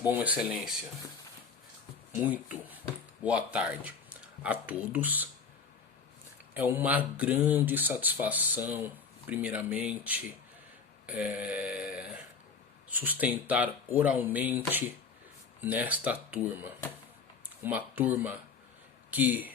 Bom, Excelência, muito boa tarde a todos. É uma grande satisfação, primeiramente, sustentar oralmente nesta turma. Uma turma que,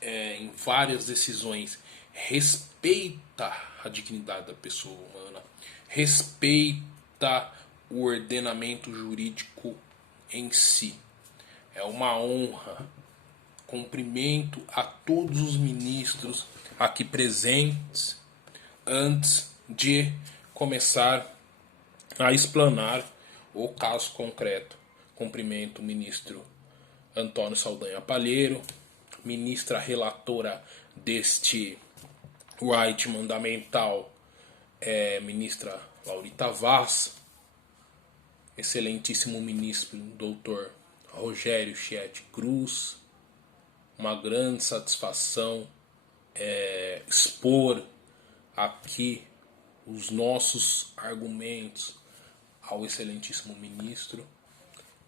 em várias decisões, respeita a dignidade da pessoa humana, respeita o ordenamento jurídico em si. É uma honra. Cumprimento a todos os ministros aqui presentes. Antes de começar a explanar o caso concreto, cumprimento o ministro Antônio Saldanha Palheiro, ministra relatora deste right mandamental, ministra Laurita Vaz, excelentíssimo ministro doutor Rogério Chieti Cruz. Uma grande satisfação expor aqui os nossos argumentos ao excelentíssimo ministro,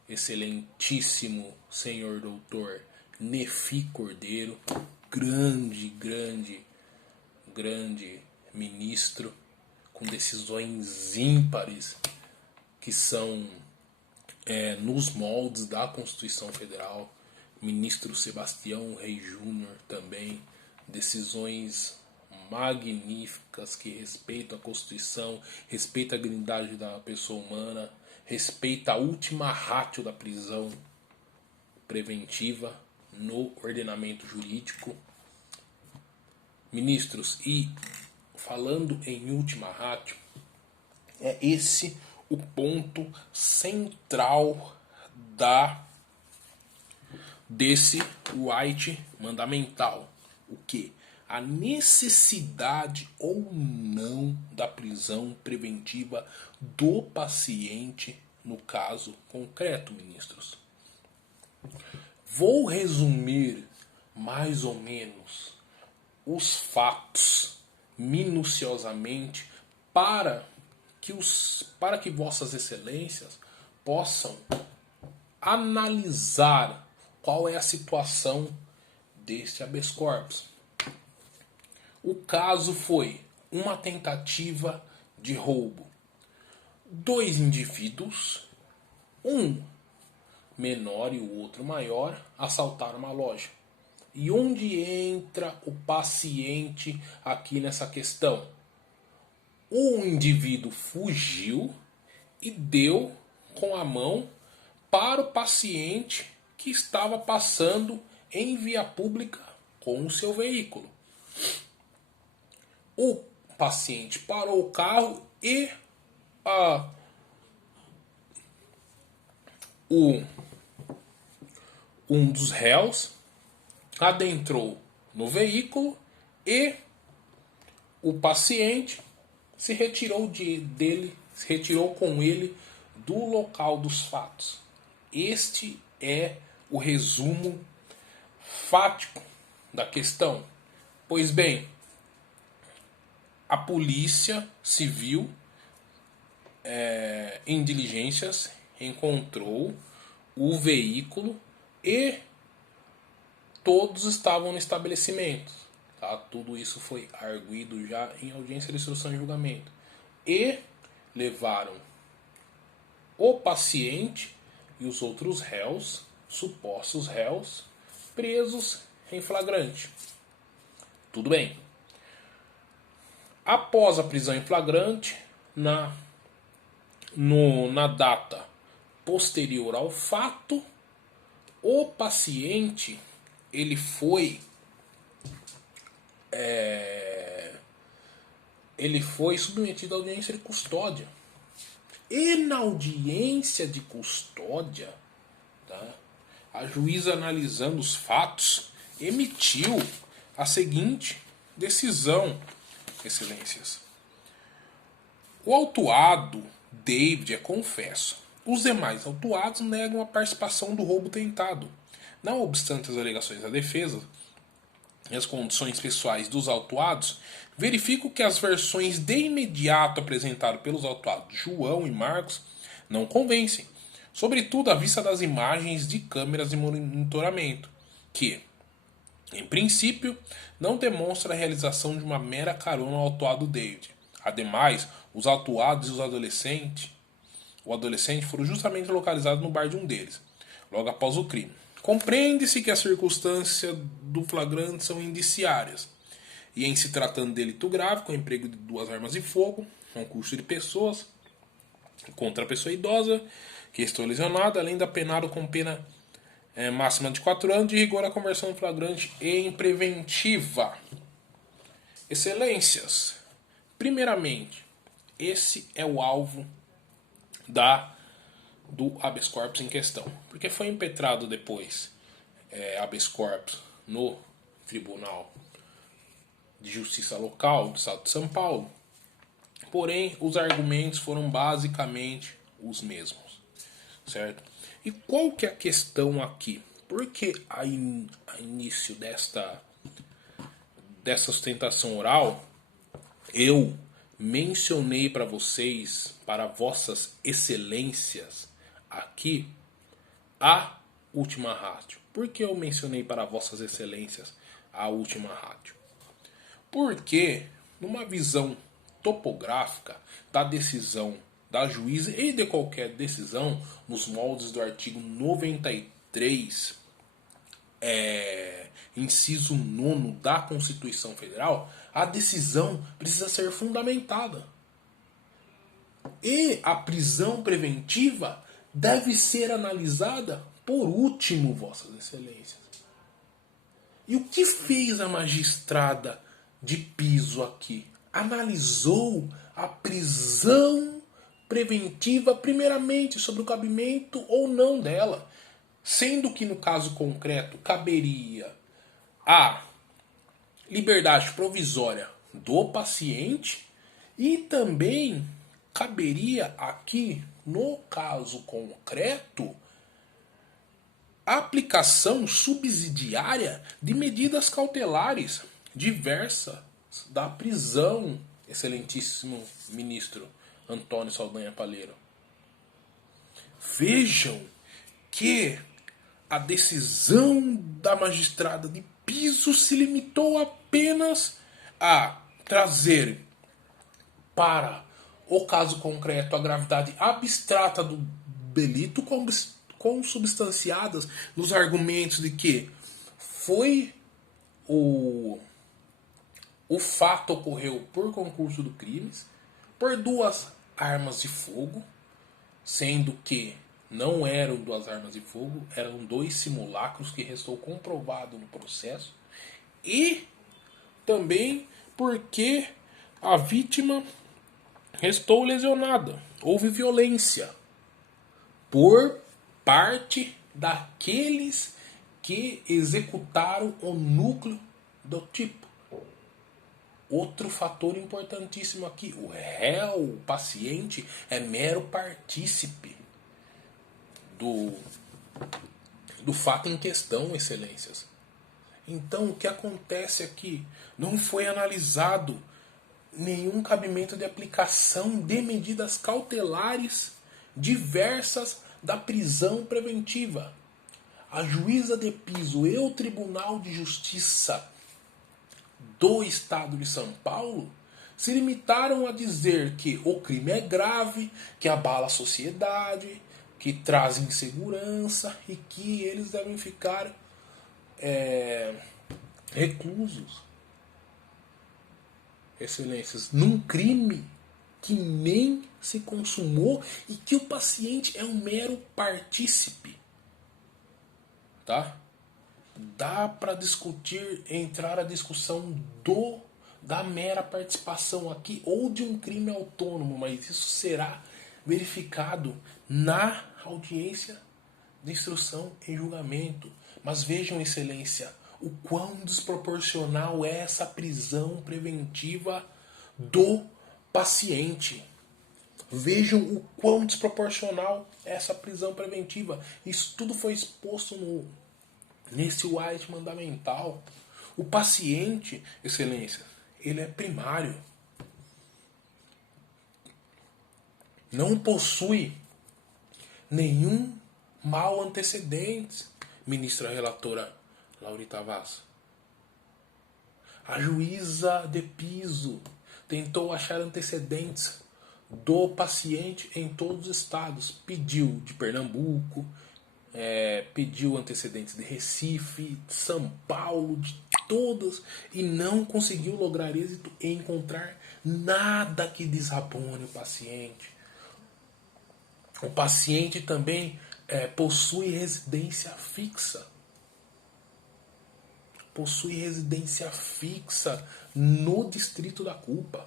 excelentíssimo senhor doutor Nefi Cordeiro, grande ministro, com decisões ímpares que são nos moldes da Constituição Federal. Ministro Sebastião Rey Júnior também, decisões magníficas que respeitam a Constituição, respeitam a dignidade da pessoa humana, respeitam a última ratio da prisão preventiva no ordenamento jurídico. Ministros, e falando em última ratio, é esse o ponto central desse right mandamental. O que? A necessidade ou não da prisão preventiva do paciente no caso concreto, ministros. Vou resumir mais ou menos os fatos minuciosamente para que vossas excelências possam analisar qual é a situação deste habeas corpus. O caso foi uma tentativa de roubo. 2 indivíduos, um menor e o outro maior, assaltaram uma loja. E onde entra o paciente aqui nessa questão? O indivíduo fugiu e deu com a mão para o paciente que estava passando em via pública com o seu veículo. O paciente parou o carro e um dos réus adentrou no veículo e o paciente se retirou com ele do local dos fatos. Este é o resumo fático da questão. Pois bem, a polícia civil, em diligências, encontrou o veículo e todos estavam no estabelecimento. Tá? Tudo isso foi arguido já em audiência de instrução e julgamento. E levaram o paciente e os outros réus, supostos réus, presos em flagrante. Tudo bem. Após a prisão em flagrante, na data posterior ao fato, o paciente ele foi submetido à audiência de custódia. E na audiência de custódia, tá, a juíza, analisando os fatos, emitiu a seguinte decisão, excelências. O autuado David é confesso. Os demais autuados negam a participação do roubo tentado. Não obstante as alegações da defesa e as condições pessoais dos autuados, verifico que as versões de imediato apresentadas pelos autuados João e Marcos não convencem. sobretudo à vista das imagens de câmeras de monitoramento, que, em princípio, não demonstra a realização de uma mera carona ao autuado David. Ademais, os autuados e o adolescente foram justamente localizados no bar de um deles, logo após o crime. Compreende-se que as circunstâncias do flagrante são indiciárias, e em se tratando de delito grave, com emprego de 2 armas de fogo, concurso de pessoas contra a pessoa idosa que estou lesionada, além da penado com pena máxima de 4 anos, de rigor a conversão em flagrante e em preventiva. Excelências, primeiramente, esse é o alvo do habeas corpus em questão, porque foi impetrado depois habeas corpus no Tribunal de Justiça Local do Estado de São Paulo, porém os argumentos foram basicamente os mesmos, certo? E qual que é a questão aqui? Porque a início dessa sustentação oral, eu mencionei para vocês, para vossas excelências, aqui, a última ratio. Por que eu mencionei para vossas excelências a última ratio? Porque, numa visão topográfica da decisão da juíza e de qualquer decisão, nos moldes do artigo 93, inciso 9 da Constituição Federal, a decisão precisa ser fundamentada. E a prisão preventiva deve ser analisada por último, vossas excelências. E o que fez a magistrada de piso aqui? Analisou a prisão preventiva primeiramente sobre o cabimento ou não dela, sendo que no caso concreto caberia a liberdade provisória do paciente e também caberia aqui, no caso concreto, a aplicação subsidiária de medidas cautelares diversas da prisão, excelentíssimo ministro Antônio Saldanha Palheiro. Vejam que a decisão da magistrada de piso se limitou apenas a trazer para o caso concreto a gravidade abstrata do delito consubstanciadas nos argumentos de que foi o fato ocorreu por concurso do crimes, por 2 armas de fogo, sendo que não eram 2 armas de fogo, eram 2 simulacros que restou comprovado no processo, e também porque a vítima restou lesionada. Houve violência por parte daqueles que executaram o núcleo do tipo. Outro fator importantíssimo aqui, o réu, o paciente, é mero partícipe do fato em questão, excelências. Então, o que acontece aqui? Não foi analisado nenhum cabimento de aplicação de medidas cautelares diversas da prisão preventiva. A juíza de piso e o Tribunal de Justiça do Estado de São Paulo se limitaram a dizer que o crime é grave, que abala a sociedade, que traz insegurança e que eles devem ficar reclusos. Excelências, num crime que nem se consumou e que o paciente é um mero partícipe. Tá? Dá para discutir, entrar a discussão da mera participação aqui ou de um crime autônomo, mas isso será verificado na audiência de instrução e julgamento. Mas vejam, excelência, o quão desproporcional é essa prisão preventiva do paciente. Vejam o quão desproporcional é essa prisão preventiva. Isso tudo foi exposto nesse White mandamental. O paciente, excelência, ele é primário. Não possui nenhum mal antecedentes, ministra relatora Laurita Vaz. A juíza de piso tentou achar antecedentes do paciente em todos os estados. Pediu de Pernambuco, pediu antecedentes de Recife, de São Paulo, de todas, e não conseguiu lograr êxito em encontrar nada que desabone o paciente. O paciente também possui residência fixa. Possui residência fixa no Distrito da Culpa.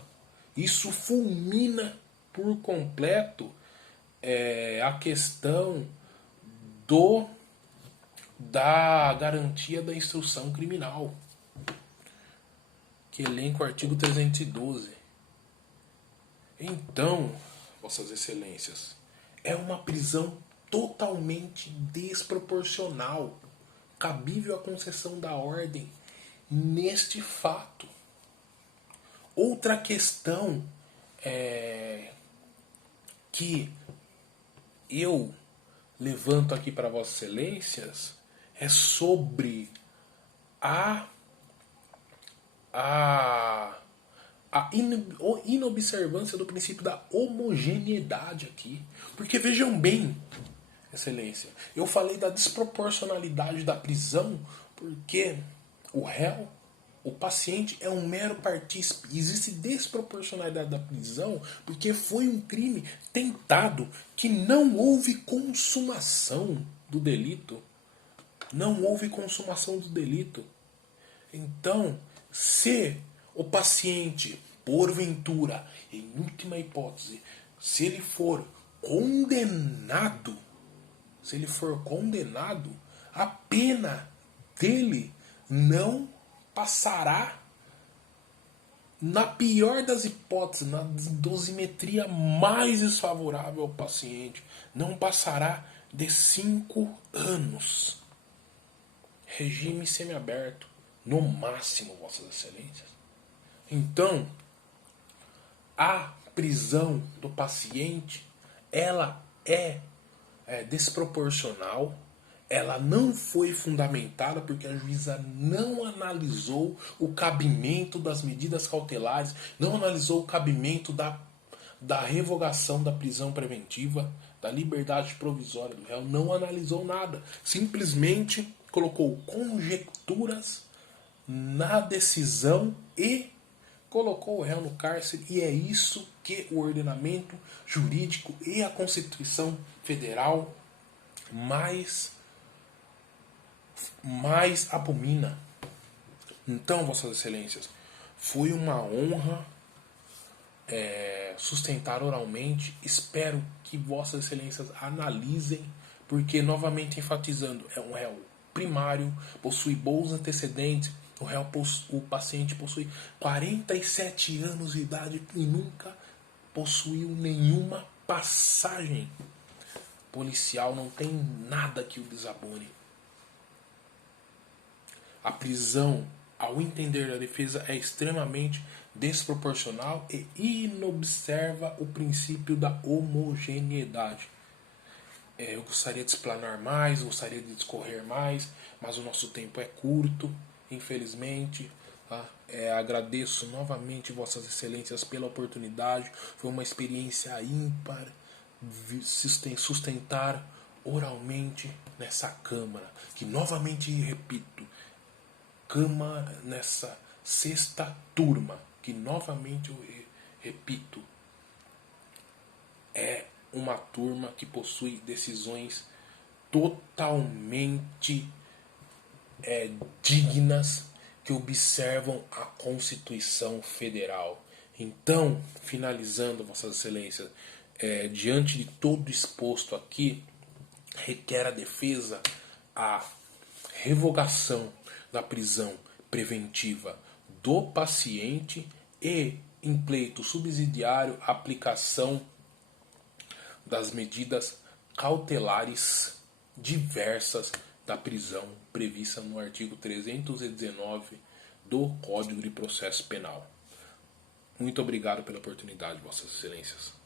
Isso fulmina por completo a questão da garantia da instrução criminal, que elenca o artigo 312. Então, Vossas Excelências, é uma prisão totalmente desproporcional, cabível à concessão da ordem neste fato. Outra questão que eu levanto aqui para Vossas Excelências é sobre a inobservância do princípio da homogeneidade aqui. Porque vejam bem, Excelência, eu falei da desproporcionalidade da prisão porque o réu, o paciente, é um mero partícipe. Existe desproporcionalidade da prisão porque foi um crime tentado que não houve consumação do delito. Não houve consumação do delito. Então, se o paciente, porventura, em última hipótese, se ele for condenado, a pena dele não passará, na pior das hipóteses, na dosimetria mais desfavorável ao paciente, não passará de 5 anos. Regime semiaberto, no máximo, Vossas Excelências. Então, a prisão do paciente, ela é desproporcional, ela não foi fundamentada porque a juíza não analisou o cabimento das medidas cautelares, não analisou o cabimento da revogação da prisão preventiva, da liberdade provisória do réu, não analisou nada. Simplesmente colocou conjecturas na decisão e colocou o réu no cárcere, e é isso que o ordenamento jurídico e a Constituição Federal mais abomina. Então, Vossas Excelências, foi uma honra sustentar oralmente. Espero que Vossas Excelências analisem, porque, novamente enfatizando, é um réu primário, possui bons antecedentes. O paciente possui 47 anos de idade e nunca possuiu nenhuma passagem policial, não tem nada que o desabone. A prisão, ao entender a defesa, é extremamente desproporcional e inobserva o princípio da homogeneidade. Eu gostaria de explanar mais, gostaria de discorrer mais, mas o nosso tempo é curto, infelizmente. Tá? Agradeço novamente Vossas Excelências pela oportunidade. Foi uma experiência ímpar sustentar oralmente nessa Câmara, que, novamente repito, Câmara nessa 6ª turma, que, novamente eu repito, é uma turma que possui decisões totalmente dignas, que observam a Constituição Federal. Então, finalizando, Vossas Excelências, diante de todo exposto aqui, requer a defesa a revogação da prisão preventiva do paciente e, em pleito subsidiário, a aplicação das medidas cautelares diversas da prisão prevista no artigo 319 do Código de Processo Penal. Muito obrigado pela oportunidade, Vossas Excelências.